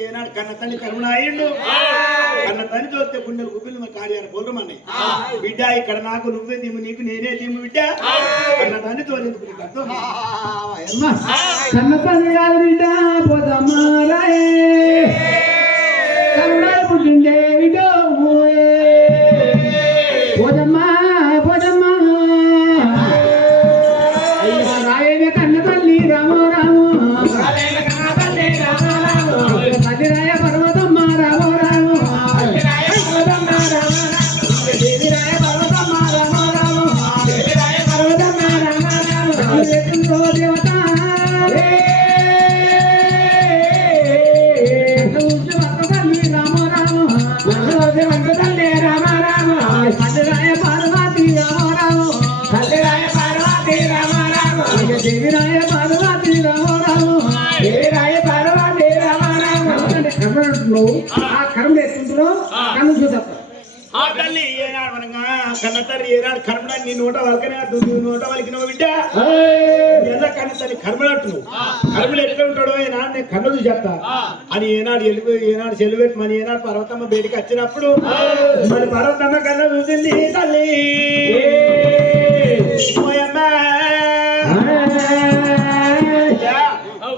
ఏనాడు కన్న తల్లి కరుణాయుడు కన్న తల్లి చూస్తే గుండెలు గుబ్బిలు మా కార్యాలు పొలరమన్నాయి. బిడ్డ ఇక్కడ నాకు నువ్వే దిమ్ము నీకు నేనే దిమ్ము బిడ్డ కన్న తల్లి తోలేందుకు నీకు అర్థం కన్న తల్లి కాదు బిడ్డ పోదమ్మారాయే కరుణాలు పుట్టిండే బిడ్డ పోదమ్మా పోదమ్మా అయ్యా రాయే కన్న తల్లి రామో రామో రాయ పర్వతమ్మ రామో రామో రాయ పర్వతమ్మ రామో రామో దేవి రాయ పర్వతమ్మ రామో రామో దేవి రాయ పర్వతమ్మ రామో రామో ఎత్తుందో దేవత రామో రామో తల్లి రామ రామో రాయ పార్వతి రామో రామో తల్లి రాయ పార్వతి రామో రామో దేవి రాయ పార్వతి రామో రామో దేవి రాయ పార్వతి రామో రామో ఆ కర్మ వేసుకుంటున్నావు కన్ను చూసా ఆ తల్లి ఏనాడు మనగా కన్న తల్లి ఏనాడు కర్మడా నీ నోట వలకనే నోట వలికినవు బిడ్డ ఎలా కన్న తల్లి కర్మలట్టు కర్మలు ఎట్లా ఉంటాడో ఏనాడు నేను కన్ను చూసేస్తా అని ఏనాడు ఏనాడు చెల్లు పెట్టి మన ఏనాడు పర్వతమ్మ బయటికి వచ్చినప్పుడు మన పర్వతమ్మ కన్న చూసింది తల్లి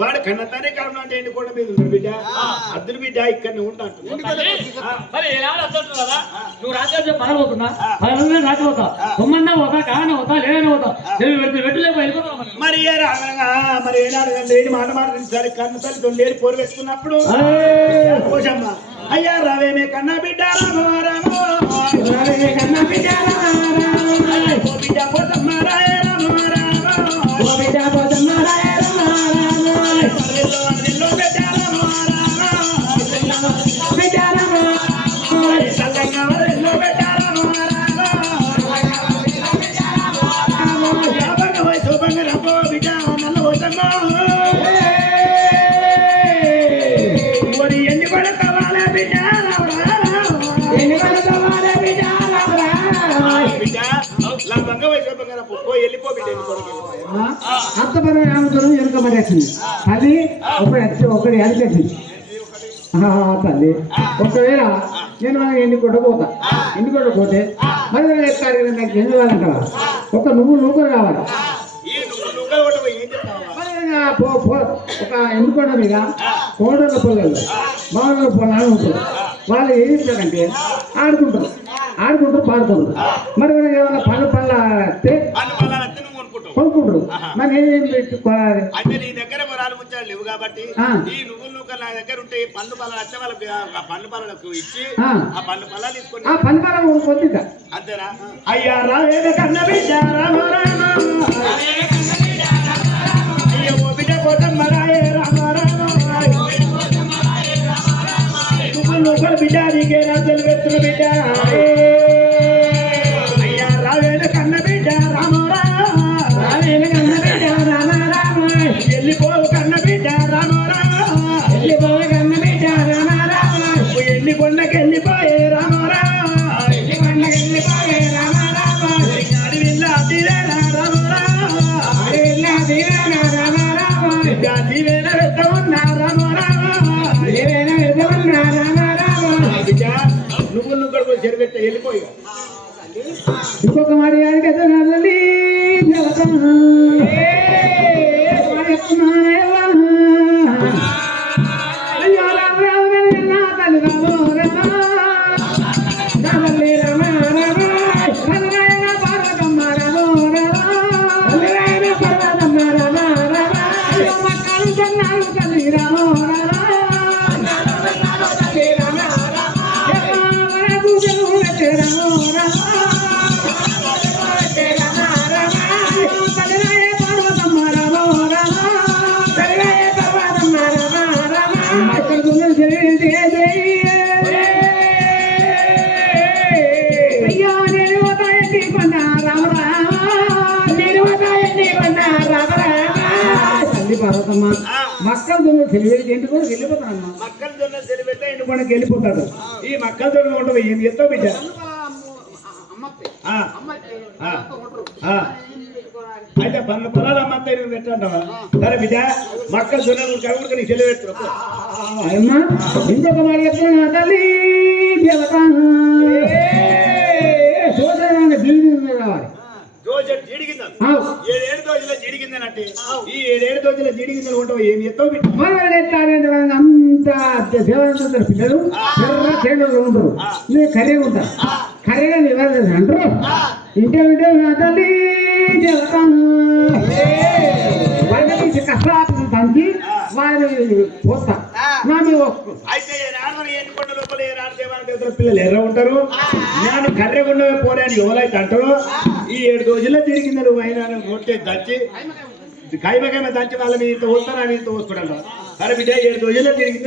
వాడు కన్న తల్లి కర్మ అంటే ఎండి కూడా మీద ఉంది బిడ్డ అద్దరు బిడ్డ ఇక్కడనే ఉంటాడు. నువ్వు రాజ్యం పగలవుతున్నా పగల రాజవుతా బొమ్మన్నా పోతా కాన పోతా లేని పోతా వెట్టులేక వెళ్ళిపోతావు మరి మరి ఏనాడు లేని మాట మాట్లాడించాలి కన్న తల్లితో లేని పోరు వేసుకున్నప్పుడు పోషమ్మ అయ్యా రావేమే కన్నా బిడ్డ రామో రావేమే కన్నా బిడ్డ బిడ్డ పోతమ్మ రాయ రామో రామో బిడ్డ పోతమ్మ రాయ అత్తపరం ఏమంటారు వెనుక పడేసింది అది ఒకటి అనిపించింది తల్లి ఒకవేళ నేను ఎన్నికొండ పోతా ఎన్నికొండ పోతే మరి ఎత్తారు నాకు ఎన్ని కావాలంటావా ఒక నువ్వు కావాలి ఒక ఎన్నికొండ మీద కోడళ్ళ పొలాలు మామూలు పొలాలు ఉంటారు వాళ్ళు ఏం ఇస్తారంటే ఆడుకుంటారు పాడుకుంటారు మరి ఏమైనా పళ్ళ వస్తే కొనుక్కుంటారు మరి ఏం పెట్టుకోవాలి అంటే నీ దగ్గర వరాలు ముచ్చాలు లేవు కాబట్టి ఈ నువ్వులు నా దగ్గర ఉంటే పండు పళ్ళ వాళ్ళకి ఆ పండు పళ్ళకు ఇచ్చి ఆ పండు పళ్ళ తీసుకొని ఆ పండు పళ్ళ కొద్దిగా అంతేనా అయ్యా రావే కన్న బిడ్డ రామ అయ్యో బిడ్డ పోతమ్మ రాయే రామ నువ్వు బిడ్డ నీకే నా తెలుగు బిడ్డ అయ్యా రావే కన్న బిడ్డ రామ వెళ్ళిపోవు కన్న బిడ్డ రామ వెళ్ళిపోవు కన్న బిడ్డ రామ ఎన్ని కొండకెళ్ళిపోయే రామ వెళ్ళిపోయే రామ అడివిల్లా తీరేనా రామ దీవేన వెళ్తా ఉన్నా రామ నువ్వు కూడా చెరుపెట్ట వెళ్ళిపోయి ఇంకొక మాట కదా నల్లి తల్లి పార్వతమ్మ మక్కలు దున్ను తెలివేది ఎందుకు వెళ్ళిపోతానమ్మా మక్కల జొన్న సెలిపెట్టే ఎండుకొండకి వెళ్ళిపోతాడు ఈ మక్కల జొన్న ఉండవు ఏం చేస్తావు బిడ్డ అయితే పనులు పొలాలు అమ్మంతా పెట్టంటావా సరే బిడ్డ మక్కల జొన్న కడుగుడుకు నీకు సెలిపెట్టు అమ్మా ఇంకొక మాట చెప్తున్నా తల్లి దేవత రావాలి ఏడేడు రోజుల జీడిగిందనంటే ఈ ఏడేడు రోజుల జీడిగిందలు ఉంటావు ఏమి ఎత్తావు బిడ్డ అంత దేవరంతా పిల్లలు చేతులు ఉంటారు మీరు కర్రీగా ఉంటారు కర్రీగా నివారణ అంటారు ఇంటే నా తల్లి కష్టాలు తంచి వారిని పోతా అయితే ఎన్నికొండ లోపల దేవతల పిల్లలు ఎర్ర ఉంటారు నేను కర్రెగుండ పోరాని ఎవరైతే అంటారో ఈ 7 రోజుల్లో జరిగిందని అయినా నోటే దంచి కైమ దంచి వాళ్ళని ఇంత వస్తాను అని ఇంత వస్తున్నాడు అరే బిడ్డ 7 రోజుల్లో జరిగింది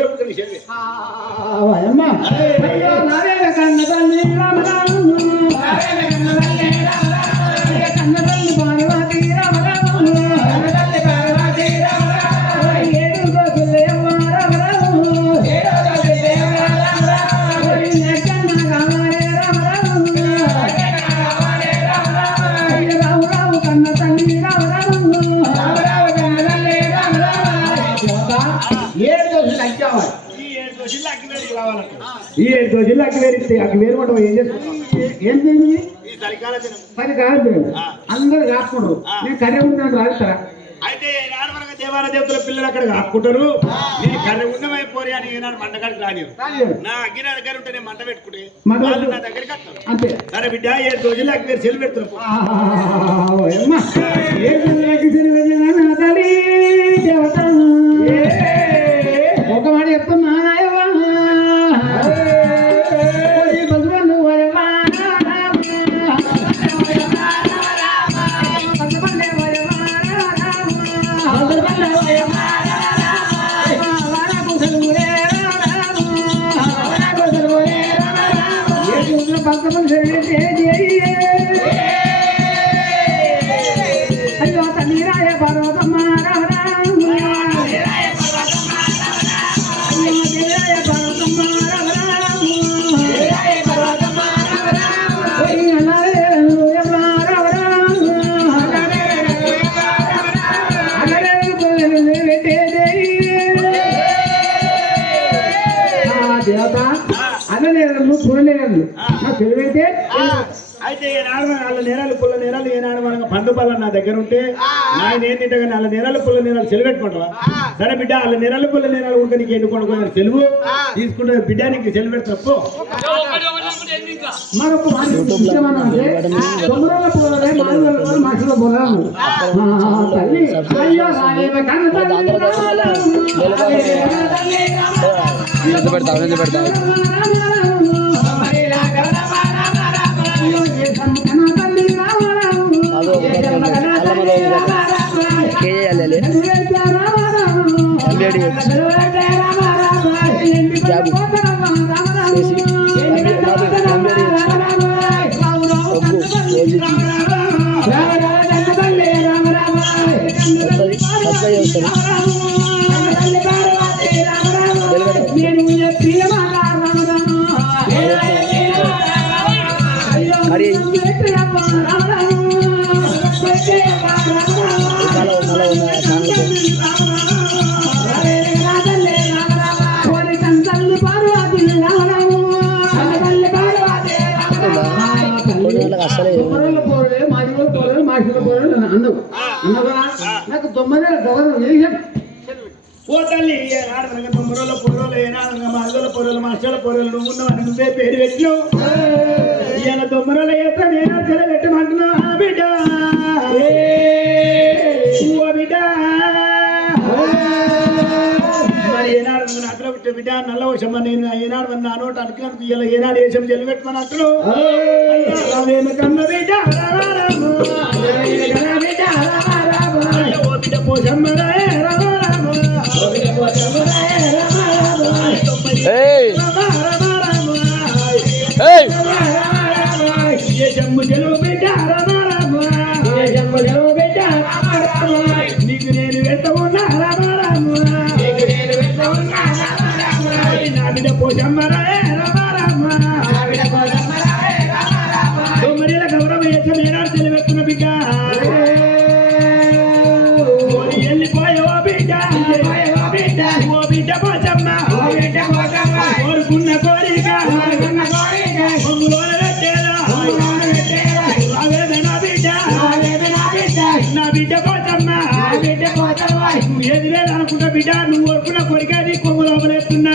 ఈ 7 రోజుల్లో అగ్గివేరిస్తే అగ్గివేరు కూడా ఏం చేస్తున్నాం ఏం చేయండి ఈ చలికాల దినం పని కాదు అందరు కాసుకుంటారు నేను కర్రీ ఉంటాను రాస్తారా అయితే ఏనాడు మనకు దేవాల దేవతల పిల్లలు అక్కడ కాపుకుంటారు నేను కర్రీ ఉండమైపోయి అని ఏనాడు మంటకాడికి రాని నా అగ్గి నా దగ్గర ఉంటే నేను మంట పెట్టుకుంటే వాళ్ళు నా దగ్గరికి వస్తారు అంతే సరే బిడ్డ 7 రోజుల్లో అగ్గివేరు సెల్ పెడుతున్నాం ఒక మాట చెప్తున్నా అయ్యో తల్లిరాయ పర్వతమ్మ దేవత అనలేరు చూడలేరు నాకు తెలివైతే అయితే ఏనాడు వాళ్ళ నేరాలు పుల్ల నేరాలు ఏనాడు మనకు పండు పళ్ళ నా దగ్గర ఉంటే ఆయన ఏం తింటా కానీ వాళ్ళ నేరాలు పుల్ల నేరాలు సెలవు సరే బిడ్డ వాళ్ళ నేరాలు పుల్ల నేరాలు ఉంటే నీకు ఎన్నుకోండి సెలవు తీసుకుంటే బిడ్డ నీకు సెలవు పెడతావు మనకు మాటలో పోరాము తల్లి అయ్యో నాకు 9 గౌరవం చేశాం ఓ తల్లి ఏనాడు 9 రోజుల పొర్రోలు ఏనాడు 5 రోజుల పొర్రోలు మాస్టర్ల పొర్రోలు నువ్వు ఉన్నావు నువ్వే పేరు పెట్టు ఈయన 9 రోజుల ఏత నేను సెలబెట్టమంటున్నా బిడ్డ ఓ బిడ్డ మరి ఏనాడు నువ్వు అట్లా పెట్టే బిడ్డ నల్ల వశమ్మ నేను ఏనాడు నా నోట అటుకు ఇలా ఏనాడు వేషం సెలబెట్టమని అట్లు కన్న బిడ్డ ఓ బిడ్డ పోషమ్మ నీకు నేను ఎంత ఉన్నా ఏది లేదు అనుకుంటా బిడ్డ నువ్వు వరకున్న కోరిక నీ కొమ్ము లోపలేస్తున్నా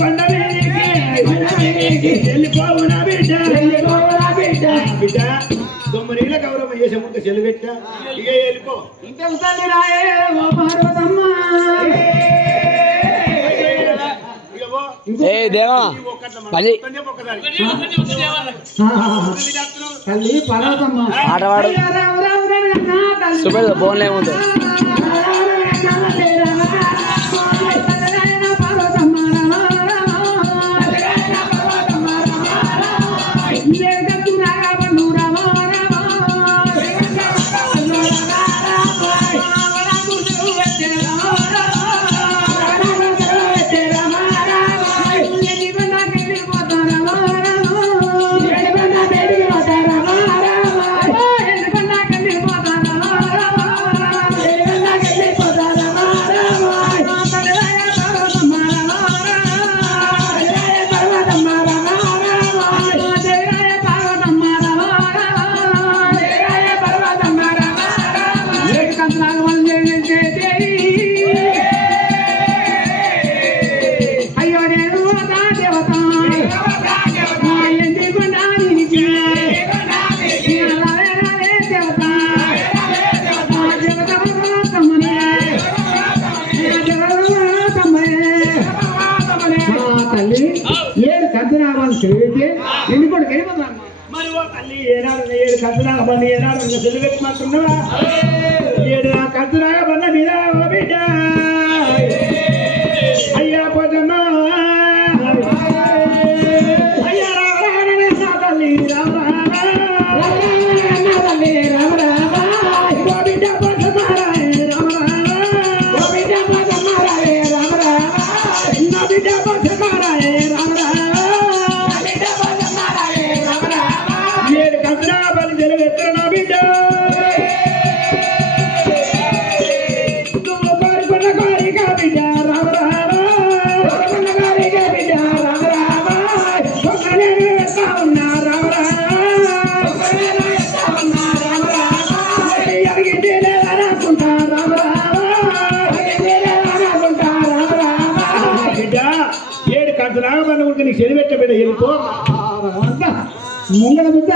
కొండ మీదికి వెళ్ళిపోవునా బిడ్డ బిడ్డ 9 ఏళ్ళ గౌరవం చేసే ముందు చెల్లి పెట్టా ఇక వెళ్ళిపో ఇంకెంత తల్లి రాయే ఓ పార్వతమ్మ ఏ దేవా పని తల్లి పార్వతమ్మ ఆటవాడు సుబేద బోన్లే ఏముందో మరి ఓ తల్లి ఏనాడు 7 కంచునాగ బండి ఏనాడు చెల్లి పెట్టమంటున్నావా 7 కంచునాగ బండ మీద ఓ బిడ్డ అయ్యా పోతమ్మా అయ్యా రామ తల్లి రామ బిడ్డ పోతమ్మారాయ రామ బిడ్డ పోతమ్మారాయ రామ నా బిడ్డ పోతమ్మారాయ రామ నీకు చెలి పెట్ట బిడ్డ వెళ్ళిపో ముంగడ బిడ్డ